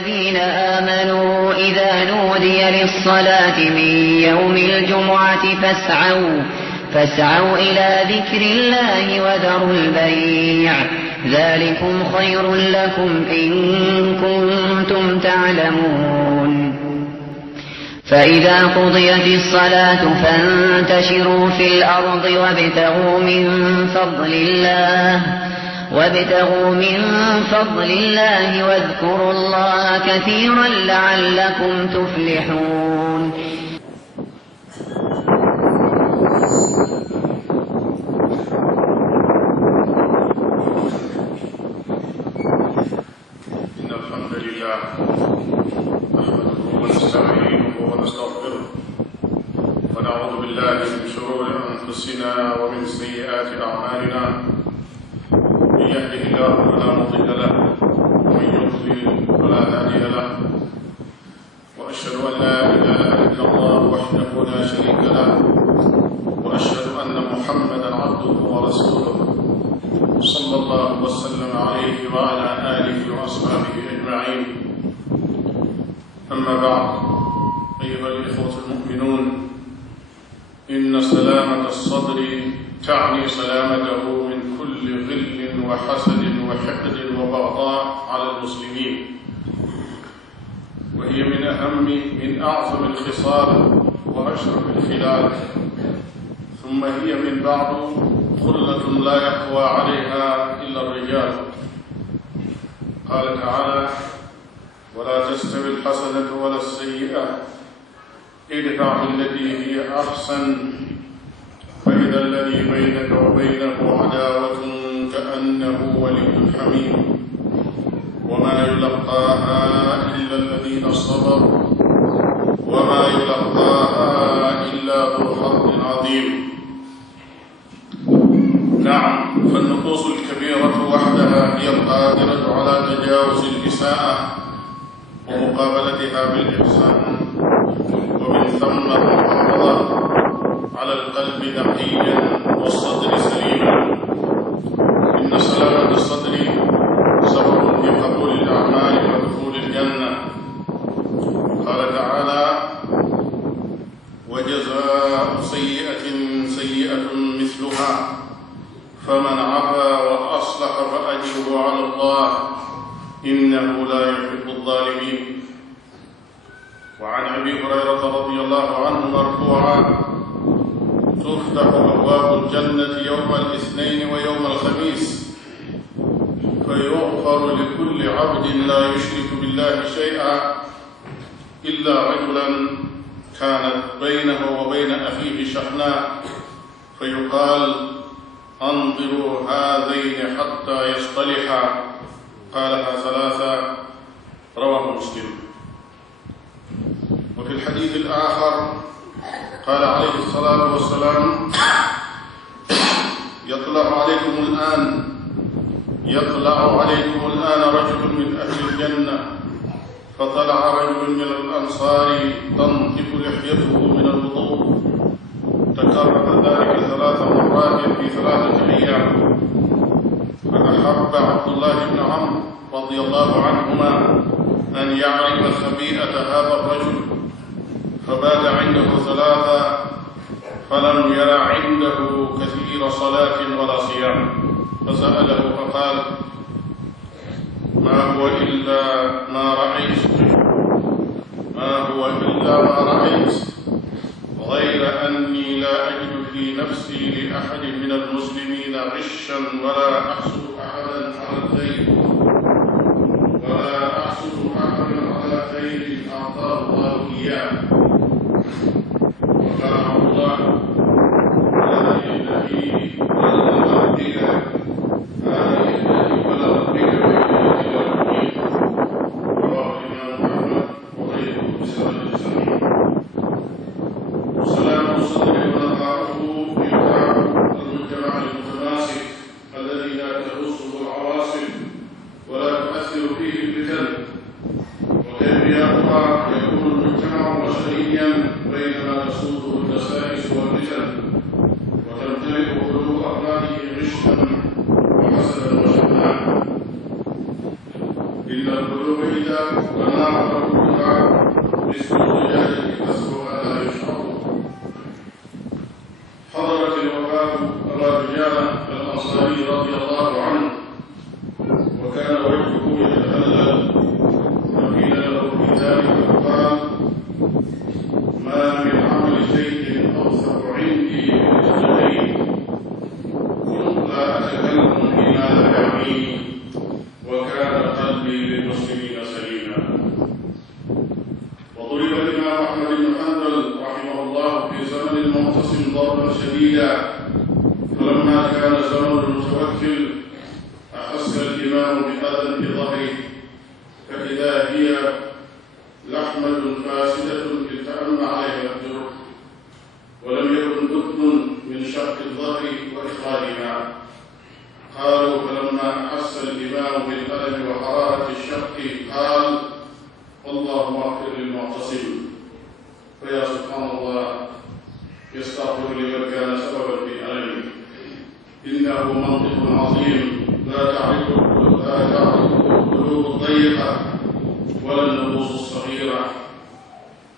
الذين آمنوا إذا نودي للصلاة من يوم الجمعة فاسعوا إلى ذكر الله وذروا البيع ذلكم خير لكم إن كنتم تعلمون. فإذا قضيت الصلاة فانتشروا في الأرض وابتغوا من فضل الله واذكروا الله كثيرا لعلكم تفلحون. إن الحمد لله نحمده ونستعينه ونستغفره ونعوذ بالله من شرور أنفسنا ومن سيئات أعمالنا. من يهده الله فلا مضل له ومن يضلل فلا هادي له، وأشهد أن لا إله إلا الله وحده لا شريك له، وأشهد أن محمدا عبده ورسوله صلى الله وسلم عليه وعلى آله وأصحابه أجمعين. أما بعد، أيها الإخوة المؤمنون، إن سلامة الصدر تعني سلامته من كل غل وحسد وحقد وبغضاء على المسلمين، وهي من أعظم الخصال وأشرف الخلال، ثم هي من بعض خلة لا يقوى عليها إلا الرجال. قال تعالى: ولا تستوي الحسنة ولا السيئة ادفع بالتي هي أحسن فإذا الذي بينك وبينه عداوة كأنه ولي حميم وما يلقاها إلا الذين صبروا وما يلقاها إلا ذو حظ عظيم. نعم، فالنفوس الكبيرة وحدها هي القادرة على تجاوز الإساءة ومقابلتها بالإحسان، ومن ثم المحافظة على القلب نقيا والصدر سليما. إن سلامة الصدر سبب في قبول الأعمال ودخول الجنة. قال تعالى: وجزاء سيئة سيئة مثلها فمن عفا وأصلح فأجره على الله إنه لا يحب الظالمين. وعن أبي هريرة رضي الله عنه مرفوعا: تفتح أبواب الجنة يوم الاثنين ويوم الخميس فيغفر لكل عبد لا يشرك بالله شيئا إلا رجلا كانت بينه وبين أخيه شحناء فيقال: انظروا هذين حتى يصطلحا. قالها ثلاثة، رواه مسلم. وفي الحديث الآخر قال عليه الصلاة والسلام: يطلع عليكم الآن رجل من أهل الجنة، فطلع رجل من الأنصار تنطف لحيته من الوضوء، تكرر ذلك 3 مرات في 3 أيام، فأحب عبد الله بن عمرو رضي الله عنهما أن يعرف خبيئة هذا الرجل، فبات عنده 3 فلم ير عنده كثير صلاة ولا صيام، فسأله فقال: ما هو إلا ما رأيت غير أني لا أجد في نفسي لأحد من المسلمين غشا ولا أحسد أحدا على خير أعطاه الله إياه. وقال عبد الله: إن القلوب إذا تناقضت مثل الزجاجة تسبق لا يشعر. حضرت الوفاة أبا دجانة الأنصاري رضي الله عنه، وكان وجهه يتهلل، فقيل له في ذلك فقال: ما من عمل شيء أوثق عندي من الجنين، كنت لا أتكلم فيما لا يعنيني، وكان قلبي للمسلمين سليما. وضرب الإمام أحمد بن حنبل رحمه الله في زمن المعتصم ضربا شديدا، فلما كان زمن المتوكل أحس الإمام بأذى في ظهره، فإذا هي لحمة فاسدة التأم عليها الجرح، ولم يكن دفن من شق الظهر وإخراجها. قالوا: فلما أحس الإمام بالألم وحرارة الشق قال: اللهم اغفر للمعتصم. فيا سبحان الله، يستغفر لمن كان سببا في ألمه. إنه منطق عظيم لا تعرفه القلوب الضيقة ولا النفوس الصغيرة.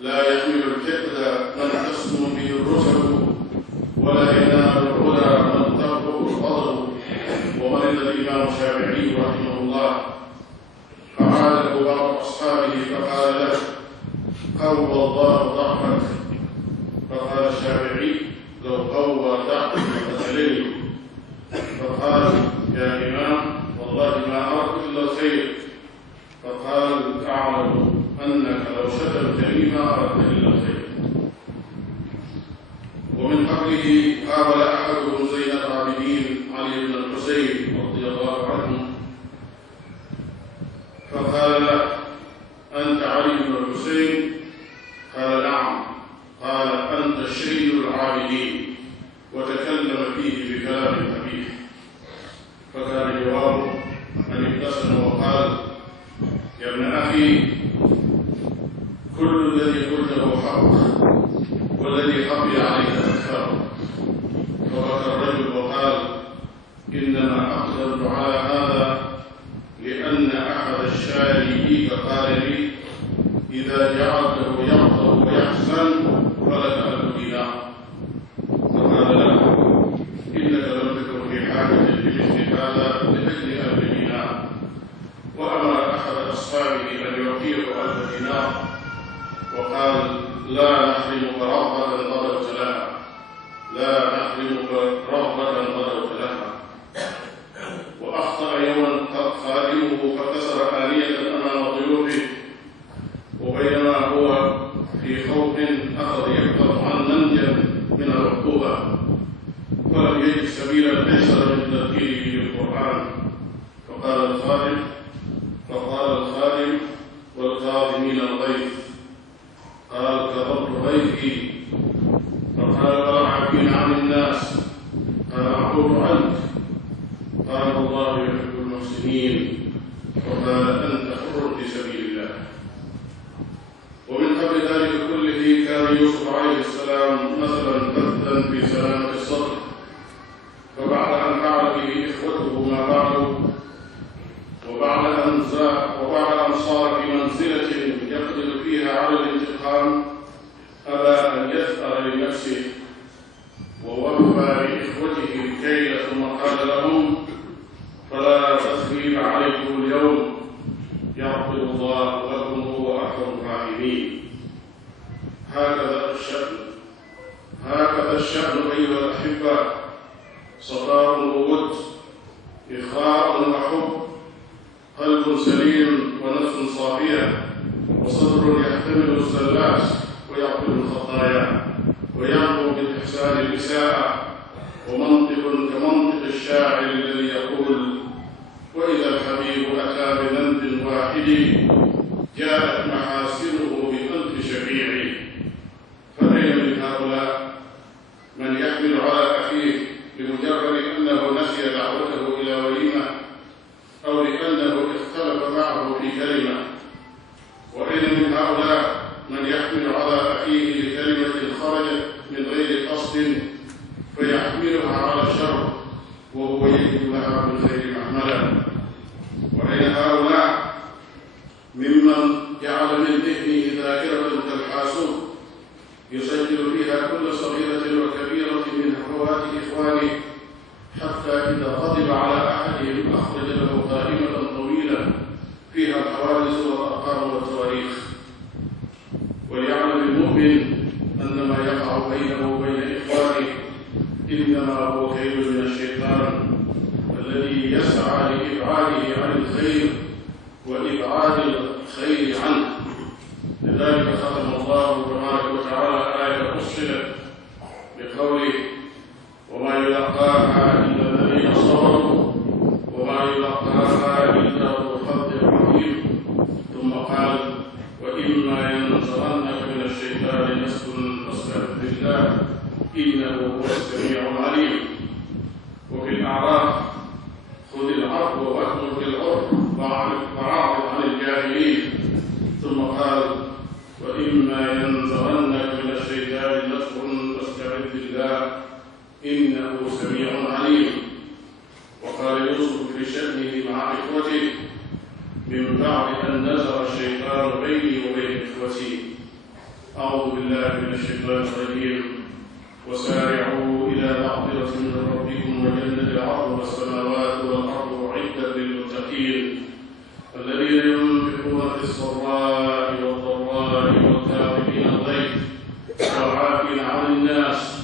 لا يحمل الحقد من تسمو به الرسل، ولا ينال العلا من تغفر الفضل. ومرض الإمام الشافعي رحمه الله، فعاده بعض أصحابه فقال له: قوى الله ضعفك. فقال الشافعي: لو قوى ضعفك لقتلني. فقال: يا إمام، والله ما أردت إلا الخير. فقال: أعلم أنك لو شتمتني ما أردت إلا الخير. ومن قبله قابل أحدهم زين العابدين علي بن الحسين رضي الله عنه، فقال له: أنت علي بن الحسين؟ قال: نعم. قال: أنت شيد العابدين. وتكلم فيه بكلام خبيث. فكان جوابه أن ابتسم وقال: يا ابن أخي، كل الذي قلته حق، والذي خفي عليك أكثر. فبكى الرجل وقال: إنما أقدرت على هذا لأن أحد الشاريين قال لي: إذا جعلته يغضب ويحزن فلك 1000 دينار. فقال له: إنك لم تكن في حاجة لمثل هذا لأجل 1000 دينار. وأمر أحد أصحابه أن يعطيه 1000 دينار، وقال: لا نحرمك رغبة غدوت لها، لا نحرمك رغبة غدوت لها. وأخطأ يوما خادمه فكسر آنية أمام ضيوفه، وبينما هو في خوف أخذ يبحث عن منجا من العقوبة، ولم يجد سبيلا أيسر من تذكيره بالقرآن. فقال الخادم: والكاظمين الغيظ. قال: كظمت غيظي. فقال: والعافين عن الناس. قال: عفوت عنك. قال: الله يحب المحسنين. وقال: أنت حر في سبيل الله. ومن قبل ذلك كله كان يوسف عليه السلام مثلا بثا في سلامة الصدر، فبعد أن فعل به إخوته ما فعلوا، وبعد أن صار في منزلة يقدر فيها على الانتقام، أبى أن يثأر لنفسه ووفى لإخوته الكيل، ثم قال لهم: فلا تثريب عليكم اليوم، يغفر الله لكم وهو أرحم الراحمين. هكذا الشأن أيها الأحبة، صفاء وود، إخاء وحب، قلب سليم ونفس صافية، وصدر يحتمل الزلات ويغفر الخطايا، ويعفو بالإحسان الإساءة، ومنطق كمنطق الشاعر الذي يقول: وإذا الحبيب أتى بذنب واحد جاءت محاسنه ب1000 شفيع. فأين من هؤلاء من يحمل على أخيه بمجرد أنه نسي دعوته إلى وليمة، أو لأنه اختلف معه في كلمة؟ وأين من هؤلاء من يحمل على أخيه لكلمة خرجت من غير قصد فيحملها على الشر وهو يجد لها بالخير محملا؟ وأين هؤلاء جعل من ذهنه ذاكرة كالحاسوب يسجل فيها كل صغيرة وكبيرة من هفوات إخوانه، حتى إذا غضب على أحدهم أخرج له قائمة طويلة فيها الحوادث والأرقام والتواريخ. وليعلم المؤمن أن ما يقع بينه وبين إخوانه إنما هو كيد من الشيطان الذي يسعى لإبعاده عن الخير وإبعاد الخير عنه. لذلك ختم الله تبارك وتعالى آية فصلت بقوله: وما يلقاها إلا الذين صبروا وما يلقاها إلا ذو حظ عظيم. ثم قال: وإما ينزغنك من الشيطان نزغ فاستعذ بالله إنه هو السميع العليم. وفي الأعراف: خذ العفو وأمر بالعرف وأعرض عن الجاهلين. ثم قال: وإما ينزغنك من الشيطان نزغ فاستعذ بالله إنه سميع عليم. وقال يوسف في شأنه مع إخوته: من بعد أن نزغ الشيطان بيني وبين إخوتي. أعوذ بالله من الشيطان الرجيم. وسارعوا إلى مغفرة من ربكم وجنة عرضها السماوات والأرض أعدت للمتقين الذين ينفقون في السراء والضراء والكاظمين الغيظ والعافين عن الناس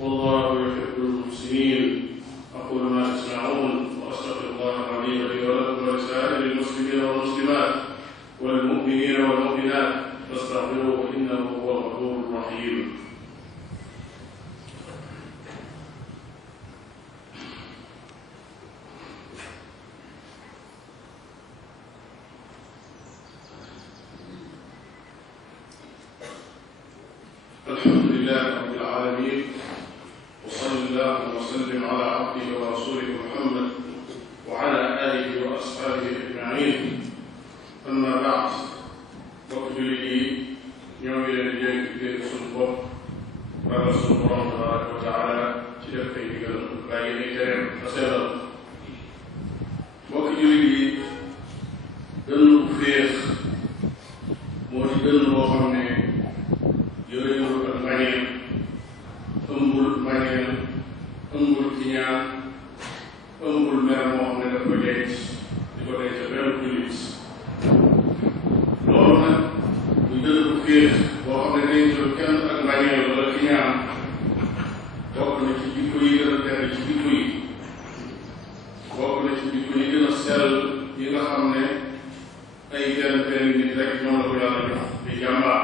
والله يحب المحسنين. أقول ما تسمعون وأستغفر الله العظيم لي ولكم ولسائر المسلمين والمسلمات والمؤمنين والمؤمنات فاستغفروه إنه هو الغفور الرحيم. الحمد لله رب العالمين، وصلى الله وسلم على عبده ورسوله محمد وعلى آله وأصحابه أجمعين. أما بعد، mbokk jullit yi ñoo ngi leen di dénk suñu bopp ragal suñu borom tabaraka wa taala ci def ay digal bàyyi ay tereem ba sellal. mbokk jullit yi, dënn bu féex moo di dënn boo xam ne yooyu ak mbañeel, ëmbul mbañeel, ëmbul kiñaan, ëmbul mer moo xam ne daf ko denc di ko denc benn jullit. loolu nag muy dënn bu féex boo xam ne dencul kenn ak mbañeel wala kiñaan bokk na ci jikko yi gën a tedd ci jikko yi, bokk na ci jikko yi gën a sell yi nga xam ne ay benn nit rek ñoom la ko yàlla jox di jàmbaar.